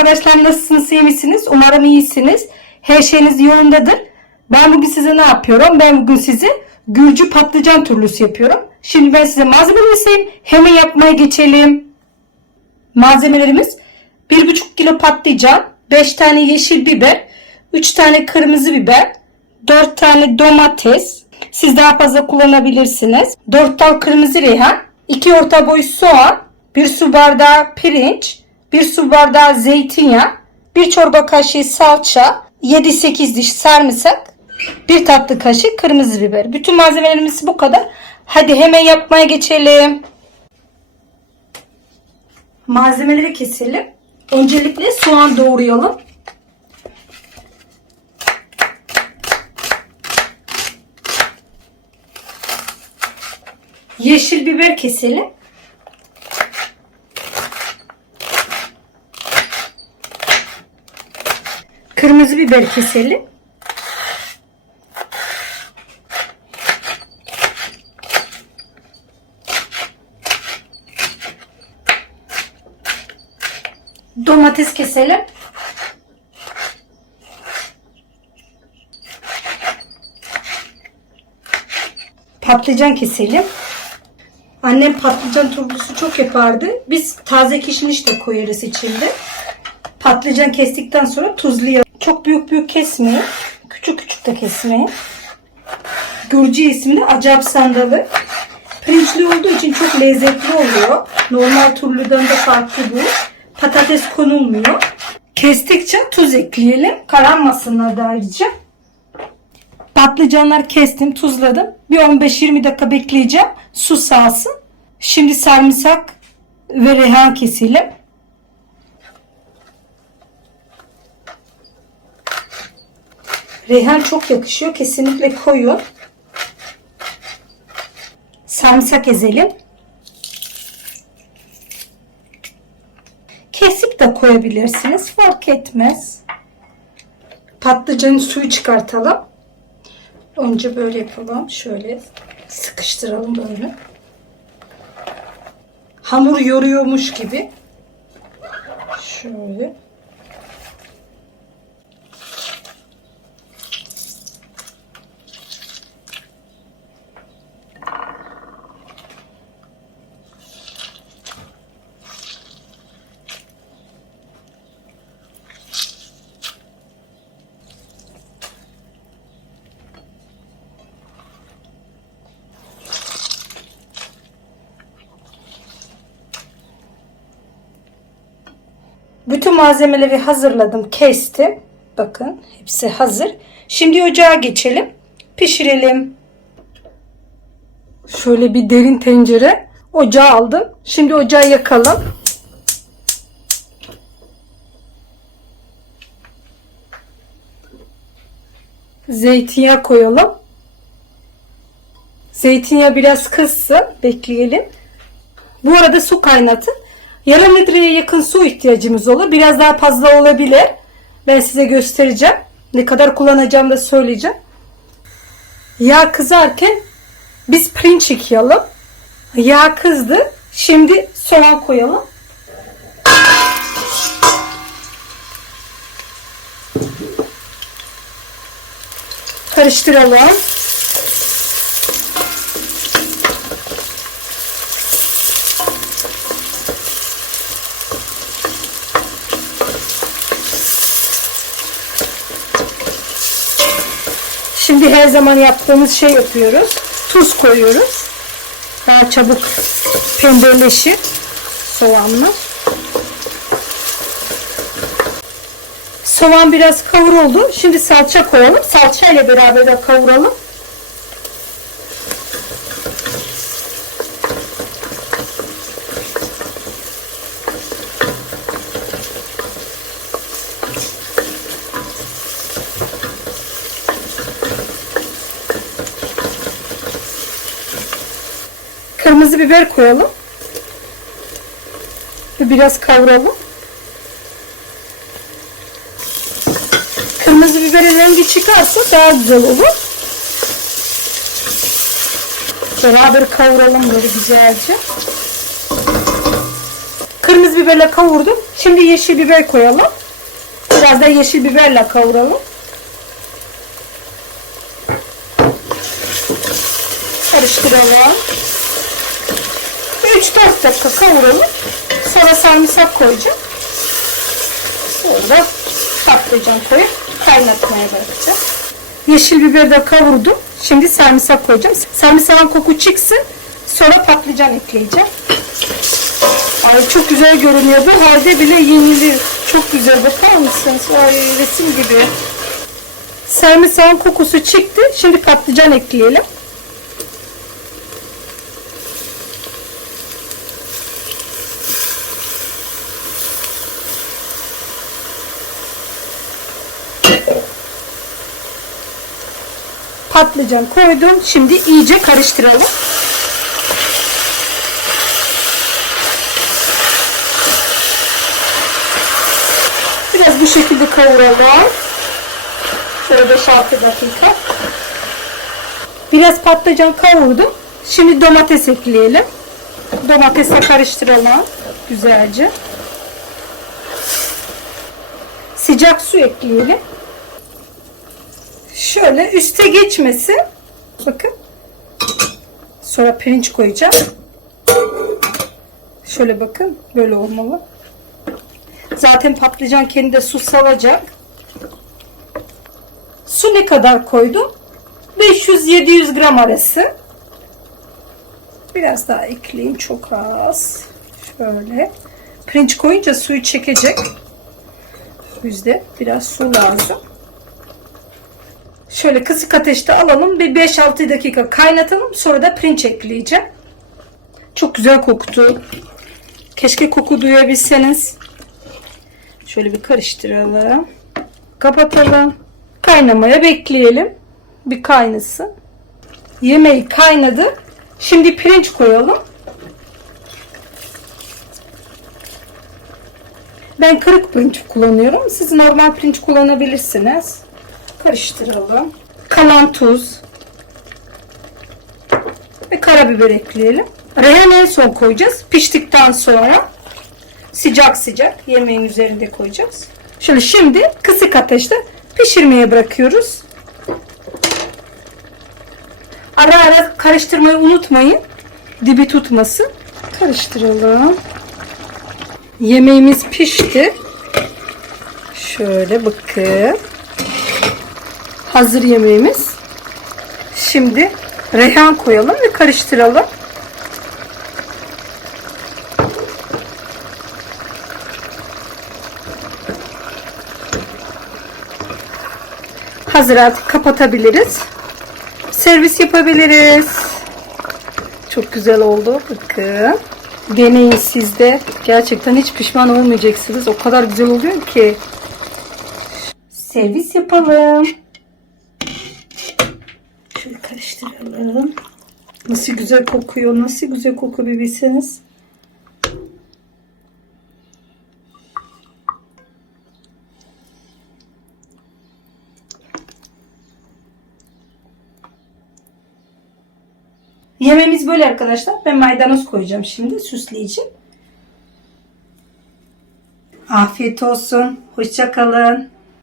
arkadaşlar nasılsınız iyi misiniz? Umarım iyisiniz. Her şeyiniz yolundadır. Ben bugün size ne yapıyorum? Ben bugün size gürcü patlıcan turlusu yapıyorum. Şimdi ben size malzemeleri sayayım. Hemen yapmaya geçelim. Malzemelerimiz 1,5 kilo patlıcan, 5 tane yeşil biber, 3 tane kırmızı biber, 4 tane domates. Siz daha fazla kullanabilirsiniz. 4 dal kırmızı reyhan, 2 orta boy soğan, 1 su bardağı pirinç, 1 su bardağı zeytinyağı, 1 çorba kaşığı salça, 7-8 diş sarımsak, 1 tatlı kaşık kırmızı biber. Bütün malzemelerimiz bu kadar. Hadi hemen yapmaya geçelim. Malzemeleri keselim. Öncelikle soğan doğrayalım. Yeşil biber keselim. Kırmızı biber keselim. Domates keselim. Patlıcan keselim. Annem patlıcan turşusu çok yapardı. Biz taze kişniş de koyarız içinde. Patlıcan kestikten sonra tuzlayalım. Çok büyük büyük kesmeyin. Küçük küçük de kesmeyin. Gürcü ismini acap sandalı. Pirinçli olduğu için çok lezzetli oluyor. Normal turludan da farklı bu. Patates konulmuyor. Kestikçe tuz ekleyelim. Karanmasınlar da ayrıca. Patlıcanlar kestim, tuzladım. Bir 15-20 dakika bekleyeceğim. Su salsın. Şimdi sarımsak ve rehan keselim. Reyhan çok yakışıyor. Kesinlikle koyun. Sarımsak ezelim. Kesip de koyabilirsiniz. Fark etmez. Patlıcanın suyu çıkartalım. Önce böyle yapalım. Şöyle sıkıştıralım böyle. Hamur yoruyormuş gibi. Şöyle. Bütün malzemeleri hazırladım, kestim. Bakın hepsi hazır. Şimdi ocağa geçelim. Pişirelim. Şöyle bir derin tencere ocağa aldım. Şimdi ocağı yakalım. Zeytinyağı koyalım. Zeytinyağı biraz kızsın. Bekleyelim. Bu arada su kaynatın. Yarım litreye yakın su ihtiyacımız olur. Biraz daha fazla olabilir. Ben size göstereceğim. Ne kadar kullanacağım da söyleyeceğim. Yağ kızarken biz pirinç yıkayalım. Yağ kızdı. Şimdi soğan koyalım. Karıştıralım. Şimdi her zaman yaptığımız şey yapıyoruz. Tuz koyuyoruz. Daha çabuk pembeleşir soğanlar. Soğan biraz kavruldu. Şimdi salça koyalım. Salça ile beraber de kavuralım. Kırmızı biber koyalım. Ve biraz kavuralım. Kırmızı biberin rengi çıkarsa daha güzel olur. Beraber kavuralım böyle güzelce. Kırmızı biberle kavurdum. Şimdi yeşil biber koyalım. Biraz da yeşil biberle kavuralım. Karıştıralım. 3-4 dakika kavuralım. Sonra sarımsak koyacağım. Sonra patlıcan koyup kaynatmaya bırakacağım. Yeşil biber de kavurdum. Şimdi sarımsak koyacağım. Sarımsağın koku çıksın. Sonra patlıcan ekleyeceğim. Ay çok güzel görünüyor. Bu halde bile yenilir. Çok güzel. Bakar mısınız? Ay resim gibi. Sarımsağın kokusu çıktı. Şimdi patlıcan ekleyelim. Patlıcan koydum. Şimdi iyice karıştıralım. Biraz bu şekilde kavuralım. Şöyle 5-6 dakika. Biraz patlıcan kavurdum. Şimdi domates ekleyelim. Domatesle karıştıralım. Güzelce. Sıcak su ekleyelim. Şöyle üste geçmesin. Bakın. Sonra pirinç koyacağım. Şöyle bakın. Böyle olmalı. Zaten patlıcan kendi de su salacak. Su ne kadar koydum? 500-700 gram arası. Biraz daha ekleyeyim çok az. Şöyle. Pirinç koyunca suyu çekecek. O yüzden biraz su lazım. Şöyle kısık ateşte alalım. Bir 5-6 dakika kaynatalım. Sonra da pirinç ekleyeceğim. Çok güzel koktu. Keşke koku duyabilseniz. Şöyle bir karıştıralım. Kapatalım. Kaynamaya bekleyelim. Bir kaynasın. Yemeği kaynadı. Şimdi pirinç koyalım. Ben kırık pirinç kullanıyorum. Siz normal pirinç kullanabilirsiniz. Karıştıralım. Kalan tuz. Ve karabiber ekleyelim. Reyhan en son koyacağız. Piştikten sonra sıcak sıcak yemeğin üzerinde koyacağız. Şöyle şimdi kısık ateşte pişirmeye bırakıyoruz. Ara ara karıştırmayı unutmayın. Dibi tutmasın. Karıştıralım. Yemeğimiz pişti. Şöyle bakın. Hazır yemeğimiz. Şimdi reyhan koyalım ve karıştıralım. Hazır artık kapatabiliriz. Servis yapabiliriz. Çok güzel oldu. Bakın. Deneyin siz de. Gerçekten hiç pişman olmayacaksınız. O kadar güzel oluyor ki. Servis yapalım. Şöyle karıştıralım. Nasıl güzel kokuyor. Nasıl güzel kokuyor bir bilseniz. Yemeğimiz böyle arkadaşlar. Ben maydanoz koyacağım şimdi süsleyici. Afiyet olsun. Hoşça kalın.